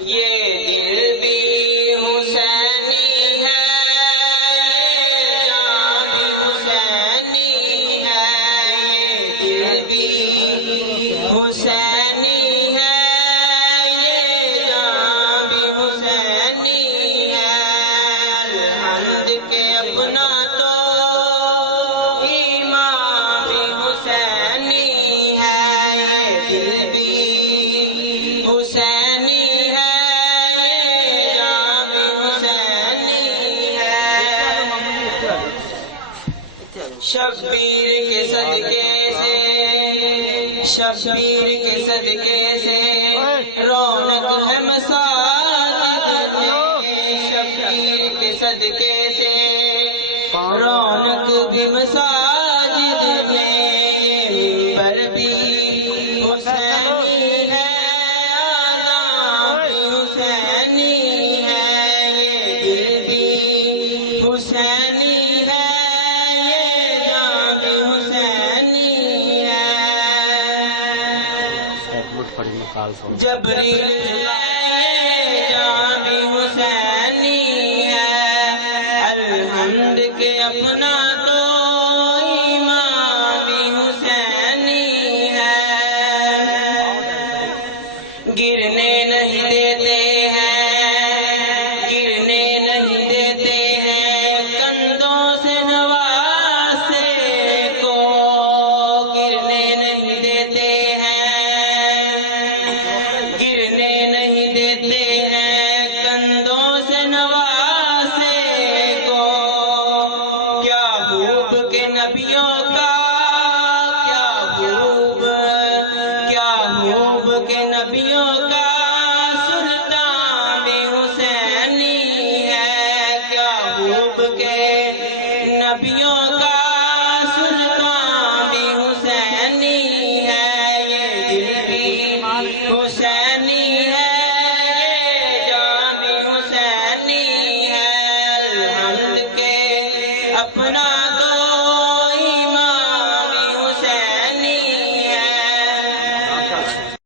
یہ دل بھی حسینی ہے، جان بھی حسینی ہے، یہ دل بھی حسینی ہے، یہ جان بھی حسینی ہے، الحمد کے اپنا تو ایمان بھی حسینی ہے، یہ دل بھی حسینی ہے، یہ جان بھی حسینی ہے، شبیر کے صدقے سے، شبیر کے صدقے سے رونق ہے مساجد میں، شبیر کے صدقے سے رونق بھی مساجد میں، منبر بھی حسینی ہے، آذان بھی حسینی ہے، یہ دل بھی حسینی ہے، یہ جان بھی حسینی ہے، جبریل جان بھی حسینی ہے، الحمد کے اپنا تو ایمان بھی حسینی ہے، گرنے نہیں دیتے ہیں، گرنے نہیں دیتے ہیں کندھوں سے نواسے کو، گرنے نہیں دیتے ہیں، گرنے نہیں دیتے ہیں کندھوں سے نواسے کو، کیا خوب کے نبیوں کا، کیا خوب کے نبیوں کا سلطان بھی حسینی ہے، کیا خوب کے نبیوں کا سلطان بھی حسینی ہے، یہ دل بھی حسینی ہے، یہ جان بھی حسینی ہے، الحمد کے اپنا